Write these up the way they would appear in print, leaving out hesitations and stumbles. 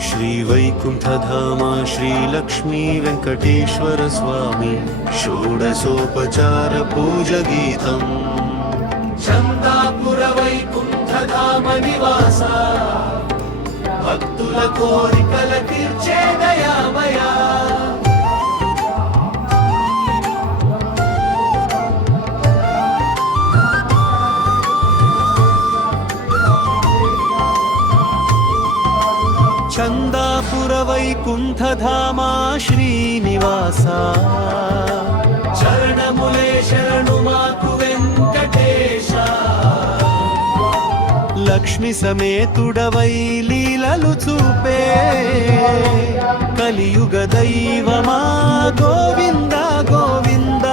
श्रीवैकुण्ठधाम श्रीलक्ष्मी वेङ्कटेश्वर स्वामी षोडशोपचार पूजगीतम् चन्दापुर वैकुण्ठधाम निवास भक्तुल कोरिकल तीर्चे दयामया चन्दापुर वैकुण्ठधाम श्रीनिवासा चरणमुले शरणुमाकु वेङ्कटेश लक्ष्मी समेतुडवै लीललु चूपे कलियुग दैवमा गोविन्द गोविन्द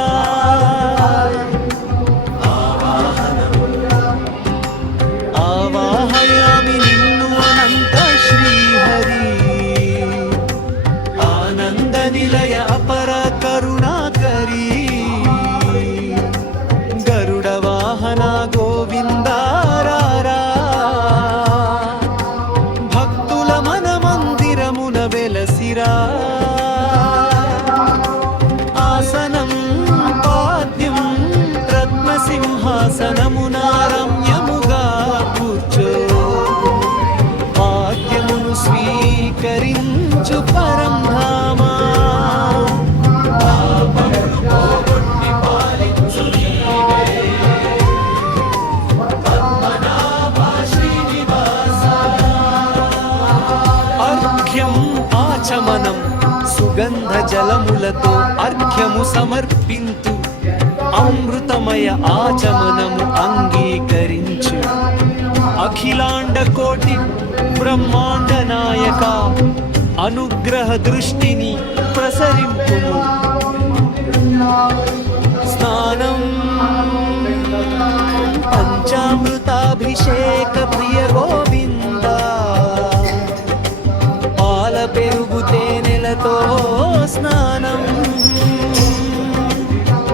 आवाहयामि निन्नु अनन्त श्रीहरि आनन्द निलय अपर करुणाकरी गरुड वाहन गोविन्द భక్తుల మన మందిరమున వెలసిరా ఆసనం పాద్యం రత్నసింహాసనమున రమ్యముగా కూర్చో పాద్యమును స్వీకరించు పరంధామా ఆచమనం సుగంధ జలములతో అర్ఘ్యము సమర్పింతు అమృతమయ ఆచమనము అంగీకరించు అఖిలాండ కోటి బ్రహ్మాండ నాయక అనుగ్రహ దృష్టిని ప్రసరింపుము స్నానం పంచామృతాభిషేక ప్రియ గోవింద పెరుగు తేనెలతో స్నానం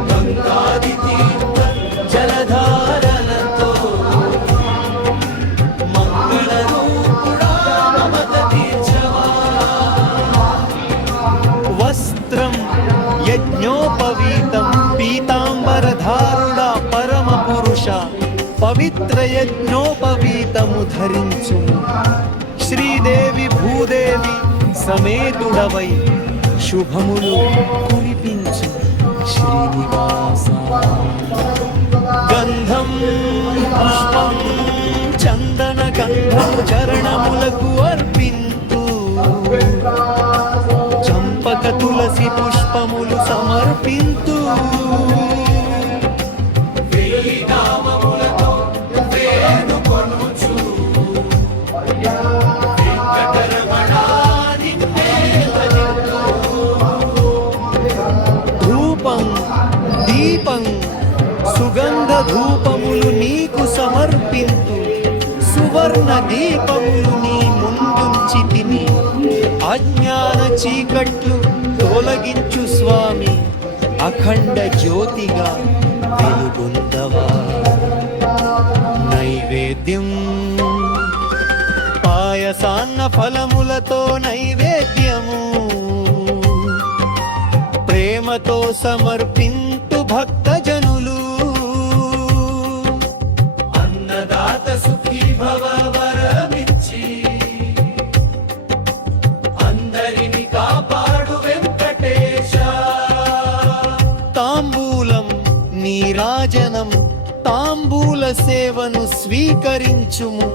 గంగాది తీర్థ జలధారలతో మంగళ రూపుడా మమత తీర్చవా వస్త్రం యజ్ఞోపవీతం పీతాంబరధారుడా పరమ పురుష పవిత్ర యజ్ఞోపవీతము ధరించు శ్రీదేవి భూదేవి సమేతుడవై శుభములు కురిపించు శ్రీనివాస గంధం పుష్పం చందన గంధం చరణములకు అర్పింతు చంపక తులసి పుష్పములు సమర్పింతు దీపం సుగంధ ధూపములు నీకు సమర్పింతు సువర్ణ దీపములు నీ ముందుంచి తిని అజ్ఞాన చీకట్లు తొలగించు స్వామి అఖండ జ్యోతిగా వెలుగొందవా నైవేద్యం పాయసాన్న ఫలములతో నైవేద్యము ప్రేమతో సమర్పింతు భక్తజనులు అన్నదాత సుఖీ భవ వరమిచ్చి అందరిని కాపాడు వెంకటేశ తాంబూలం నీరాజనం తాంబూల సేవను స్వీకరించుము